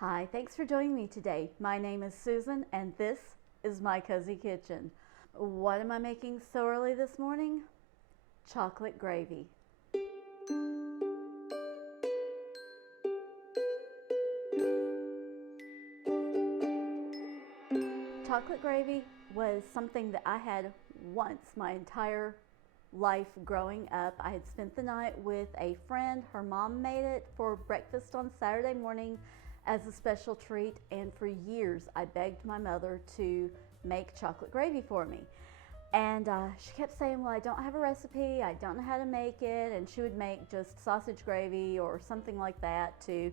Hi, thanks for joining me today. My name is Susan and this is my cozy kitchen. What am I making so early this morning? Chocolate gravy. Chocolate gravy was something that I had once my entire life growing up. I had spent the night with a friend. Her mom made it for breakfast on Saturday morning as a special treat, and for years I begged my mother to make chocolate gravy for me. And she kept saying, well, I don't have a recipe, I don't know how to make it, and she would make just sausage gravy or something like that to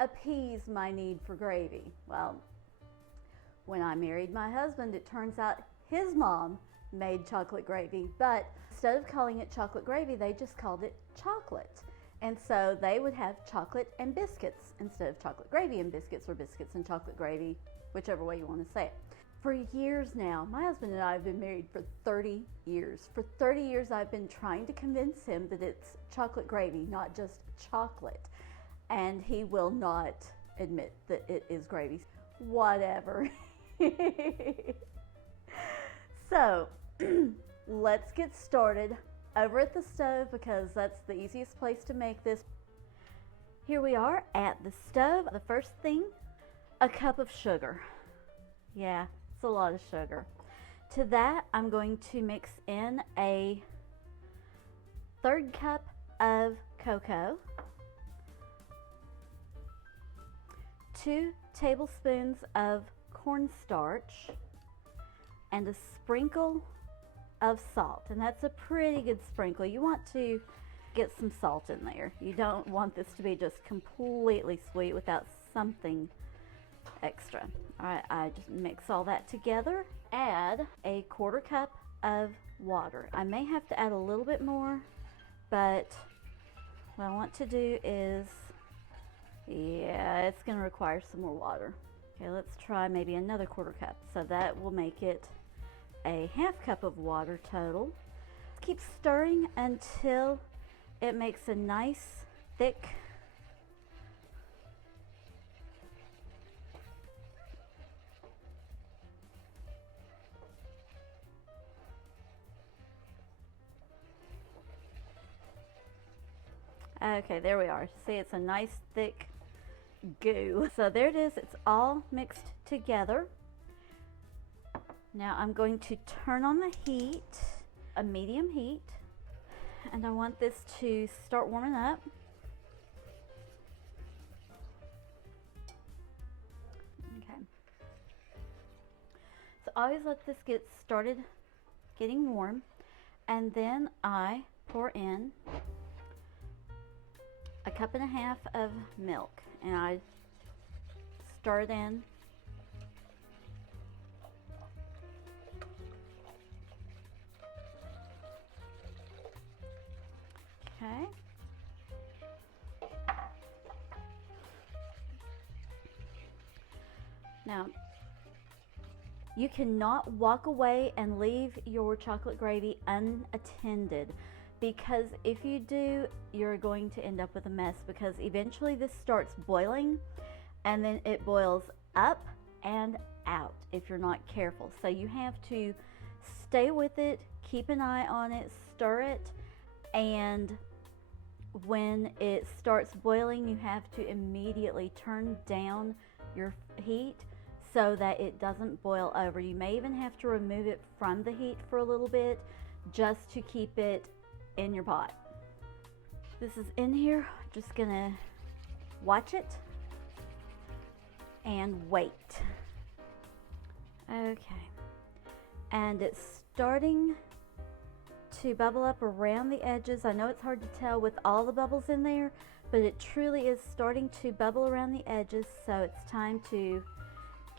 appease my need for gravy. Well, when I married my husband, it turns out his mom made chocolate gravy, but instead of calling it chocolate gravy, they just called it chocolate. And so they would have chocolate and biscuits instead of chocolate gravy and biscuits, or biscuits and chocolate gravy, whichever way you want to say it. For years now, my husband and I have been married for 30 years. For 30 years, I've been trying to convince him that it's chocolate gravy, not just chocolate. And he will not admit that it is gravy. Whatever. So, let's get started over at the stove because that's the easiest place to make this. Here we are at the stove. The first thing, a cup of sugar. Yeah, it's a lot of sugar. To that, I'm going to mix in a 1/3 cup of cocoa, 2 tablespoons of cornstarch, and a sprinkle of salt, and that's a pretty good sprinkle. You want to get some salt in there. You don't want this to be just completely sweet without something extra. All right, I just mix all that together. Add a 1/4 cup of water. I may have to add a little bit more, but what I want to do is, yeah, it's going to require some more water. Okay, let's try maybe another 1/4 cup. So that will make it a 1/2 cup of water total. Keep stirring until it makes a nice thick okay, there we are. See, it's a nice thick goo. So there it is, it's all mixed together. Now I'm going to turn on the heat, a medium heat, and I want this to start warming up. Okay. So I always let this get started getting warm, and then I pour in a 1.5 cups of milk, and I stir it in. Okay. Now, you cannot walk away and leave your chocolate gravy unattended, because if you do, you're going to end up with a mess, because eventually this starts boiling and then it boils up and out if you're not careful. So you have to stay with it, keep an eye on it, stir it, and when it starts boiling, you have to immediately turn down your heat so that it doesn't boil over. You may even have to remove it from the heat for a little bit just to keep it in your pot. This is in here. Just gonna watch it and wait. Okay, and it's starting to bubble up around the edges. I know it's hard to tell with all the bubbles in there, but it truly is starting to bubble around the edges, so it's time to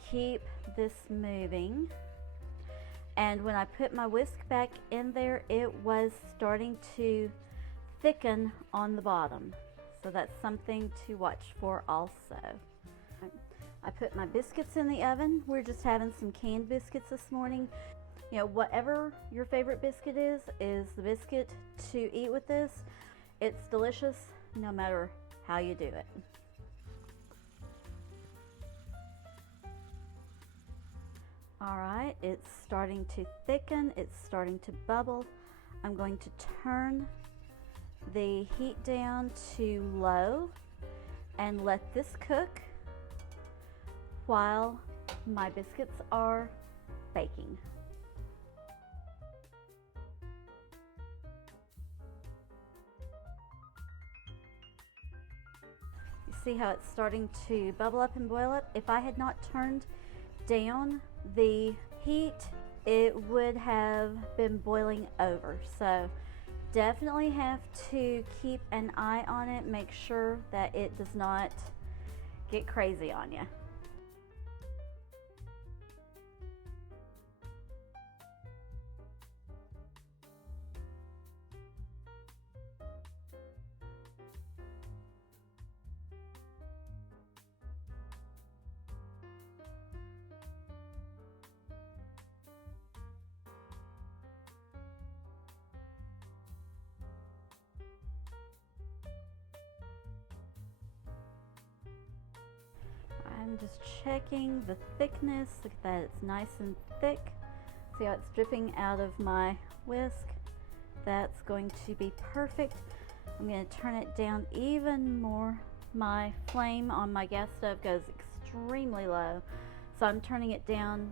keep this moving. And when I put my whisk back in there, it was starting to thicken on the bottom, so that's something to watch for also. I put my biscuits in the oven. We're just having some canned biscuits this morning. You know, whatever your favorite biscuit is the biscuit to eat with this. It's delicious no matter how you do it. All right, it's starting to thicken, it's starting to bubble. I'm going to turn the heat down to low and let this cook while my biscuits are baking. You see how it's starting to bubble up and boil up? If I had not turned down the heat, it would have been boiling over. So definitely have to keep an eye on it, make sure that it does not get crazy on you. I'm just checking the thickness. Look at that, it's nice and thick. See how it's dripping out of my whisk? That's going to be perfect. I'm going to turn it down even more. My flame on my gas stove goes extremely low, so I'm turning it down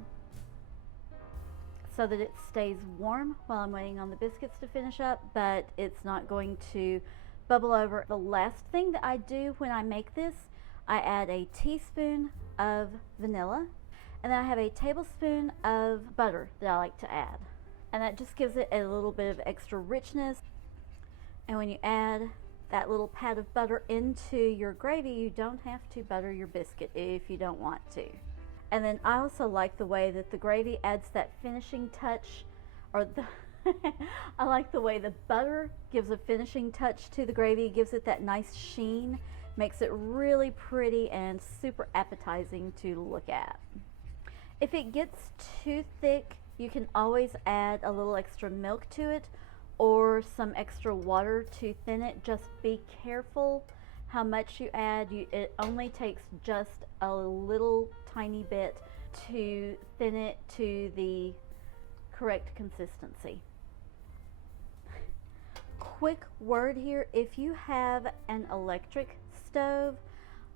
so that it stays warm while I'm waiting on the biscuits to finish up, but it's not going to bubble over. The last thing that I do when I make this, I add a teaspoon of vanilla, and then I have a tablespoon of butter that I like to add. And that just gives it a little bit of extra richness. And when you add that little pat of butter into your gravy, you don't have to butter your biscuit if you don't want to. And then I also like the way that the gravy adds that finishing touch, or I like the way the butter gives a finishing touch to the gravy, gives it that nice sheen. Makes it really pretty and super appetizing to look at. If it gets too thick, you can always add a little extra milk to it or some extra water to thin it. Just be careful how much you add. It only takes just a little tiny bit to thin it to the correct consistency. Quick word here, if you have an electric stove,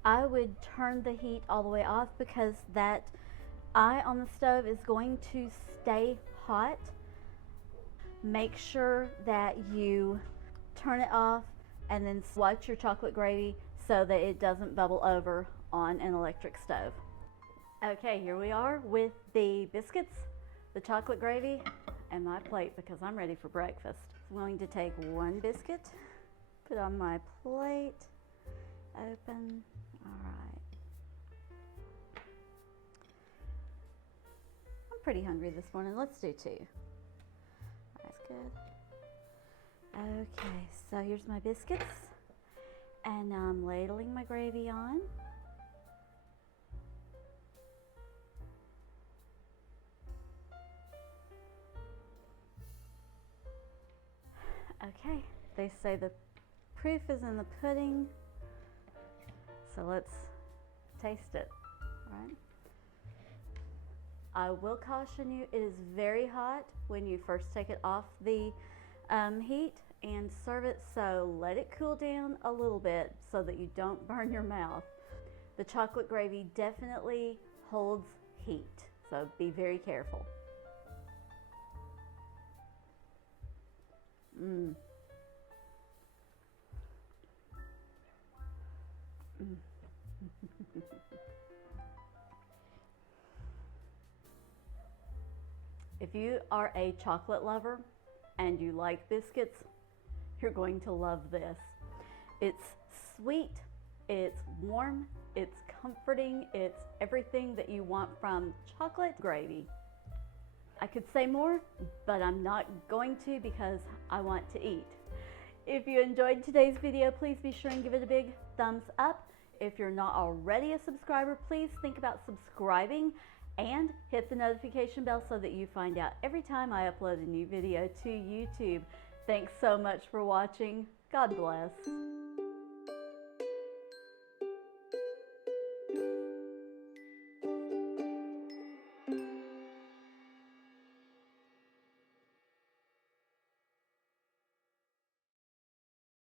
I would turn the heat all the way off, because that eye on the stove is going to stay hot. Make sure that you turn it off and then watch your chocolate gravy so that it doesn't bubble over on an electric stove. Okay, here we are with the biscuits, the chocolate gravy, and my plate, because I'm ready for breakfast. I'm going to take one biscuit, put on my plate, open. All right. I'm pretty hungry this morning. Let's do two. That's good. Okay, so here's my biscuits, and now I'm ladling my gravy on. Okay, they say the proof is in the pudding. So let's taste it, right? I will caution you, it is very hot when you first take it off the heat and serve it, so let it cool down a little bit so that you don't burn your mouth. The chocolate gravy definitely holds heat, so be very careful. Mm. If you are a chocolate lover and you like biscuits, you're going to love this. It's sweet, it's warm, it's comforting, it's everything that you want from chocolate gravy. I could say more, but I'm not going to, because I want to eat. If you enjoyed today's video, please be sure and give it a big thumbs up. If you're not already a subscriber, please think about subscribing and hit the notification bell so that you find out every time I upload a new video to YouTube. Thanks so much for watching. God bless.